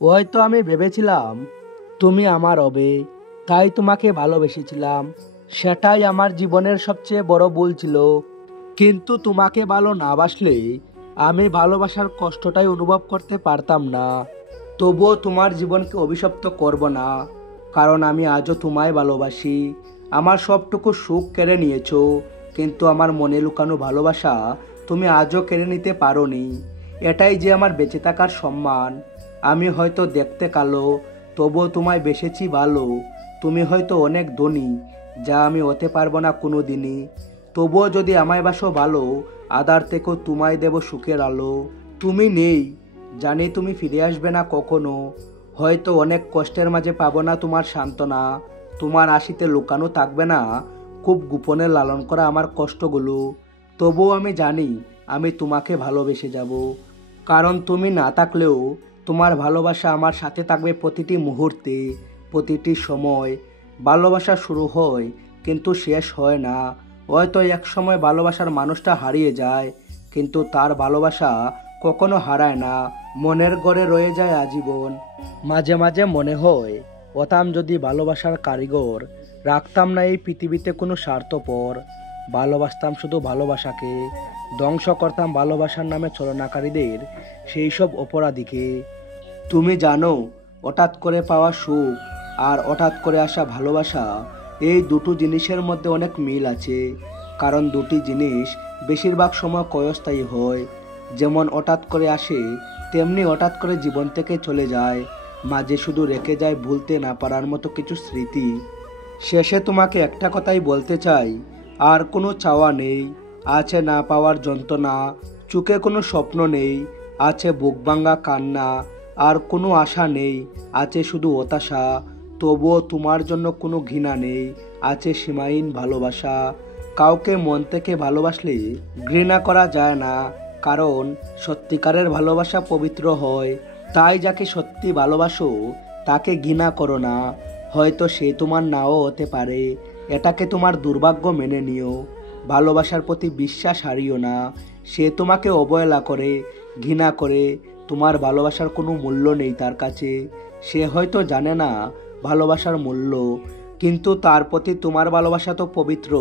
হয়তো আমি ভেবেছিলাম তুমি আমার হবে, তাই তোমাকে ভালোবেসেছিলাম। সেটাই আমার জীবনের সবচেয়ে বড় ভুল ছিল। কিন্তু তোমাকে ভালো না বাসলে আমি ভালোবাসার কষ্টটাই অনুভব করতে পারতাম না। তবুও তোমার জীবনকে অভিশপ্ত করব না, কারণ আমি আজও তোমায় ভালোবাসি। আমার সবটুকু সুখ কেড়ে নিয়েছো, কিন্তু আমার মনে লুকানো ভালোবাসা তুমি আজও কেড়ে নিতে পারোনি। এটাই যে আমার বেঁচে থাকার সম্মান। আমি হয়তো দেখতে কালো, তবুও তোমায় বেসেছি ভালো। তুমি হয়তো অনেক ধনী, যা আমি হতে পারবো না কোনো দিনই। তবুও যদি আমায় বাসো ভালো, আধার থেকেও তোমায় দেব সুখের আলো। তুমি নেই, জানি তুমি ফিরে আসবে না কখনো। হয়তো অনেক কষ্টের মাঝে পাবো না তোমার সান্ত্বনা। তোমার হাসিতে লুকানো থাকবে না খুব গোপনে লালন করা আমার কষ্টগুলো। তবুও আমি জানি আমি তোমাকে ভালোবেসে যাব, কারণ তুমি না থাকলেও তোমার ভালোবাসা আমার সাথে থাকবে প্রতিটি মুহূর্তে, প্রতিটি সময়। ভালোবাসা শুরু হয় কিন্তু শেষ হয় না। হয়তো এক সময় ভালোবাসার মানুষটা হারিয়ে যায়, কিন্তু তার ভালোবাসা কখনো হারায় না, মনের ঘরে রয়ে যায় আজীবন। মাঝে মাঝে মনে হয় হতাম যদি ভালোবাসার কারিগর, রাখতাম না এই পৃথিবীতে কোনো স্বার্থপর। ভালোবাসতাম শুধু ভালোবাসাকে, ধ্বংস করতাম ভালোবাসার নামে ছলনাকারীদের সেই সব অপরাধীকে। তুমি জানো, হঠাৎ করে পাওয়া সুখ আর হঠাৎ করে আসা ভালোবাসা, এই দুটো জিনিসের মধ্যে অনেক মিল আছে। কারণ দুটি জিনিস বেশিরভাগ সময় ক্ষয়স্থায়ী হয়। যেমন হঠাৎ করে আসে, তেমনি হঠাৎ করে জীবন থেকে চলে যায়। মাঝে শুধু রেখে যায় ভুলতে না পারার মতো কিছু স্মৃতি। শেষে তোমাকে একটা কথাই বলতে চাই, আর কোনো চাওয়া নেই, আছে না পাওয়ার যন্ত্রণা। চোখে কোনো স্বপ্ন নেই, আছে বুক ভাঙা কান্না। আর কোনো আশা নেই, আছে শুধু হতাশা। তবুও তোমার জন্য কোনো ঘৃণা নেই, আছে সীমাহীন ভালোবাসা। কাউকে মন থেকে ভালোবাসলে ঘৃণা করা যায় না, কারণ সত্যিকারের ভালোবাসা পবিত্র হয়। তাই যাকে সত্যি ভালোবাসো তাকে ঘৃণা করো না। হয়তো সে তোমার নাও হতে পারে, এটাকে তোমার দুর্ভাগ্য মেনে নিও। ভালোবাসার প্রতি বিশ্বাস হারিও না। সে তোমাকে অবহেলা করে, ঘৃণা করে, তোমার ভালোবাসার কোনো মূল্য নেই তার কাছে। সে হয়তো জানে না ভালোবাসার মূল্য, কিন্তু তার প্রতি তোমার ভালোবাসা তো পবিত্র।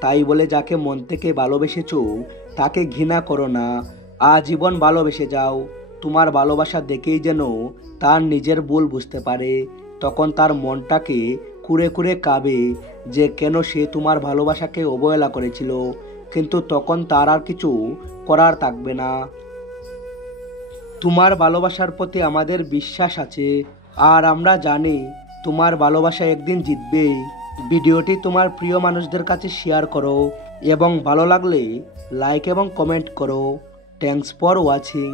তাই বলে যাকে মন থেকে ভালোবেসেছো তাকে ঘৃণা করো না, আজীবন ভালোবেসে যাও। তোমার ভালোবাসা দেখেই যেন তার নিজের ভুল বুঝতে পারে, তখন তার মনটাকে কুড়ে কুড়ে কাঁবে যে কেন সে তোমার ভালোবাসাকে অবহেলা করেছিল। কিন্তু তখন তার আর কিছু করার থাকবে না। তোমার ভালোবাসার প্রতি আমাদের বিশ্বাস আছে, আর আমরা জানি তোমার ভালোবাসা একদিন জিতবেই। ভিডিওটি তোমার প্রিয় মানুষদের কাছে শেয়ার করো, এবং ভালো লাগলে লাইক এবং কমেন্ট করো। Thanks for watching.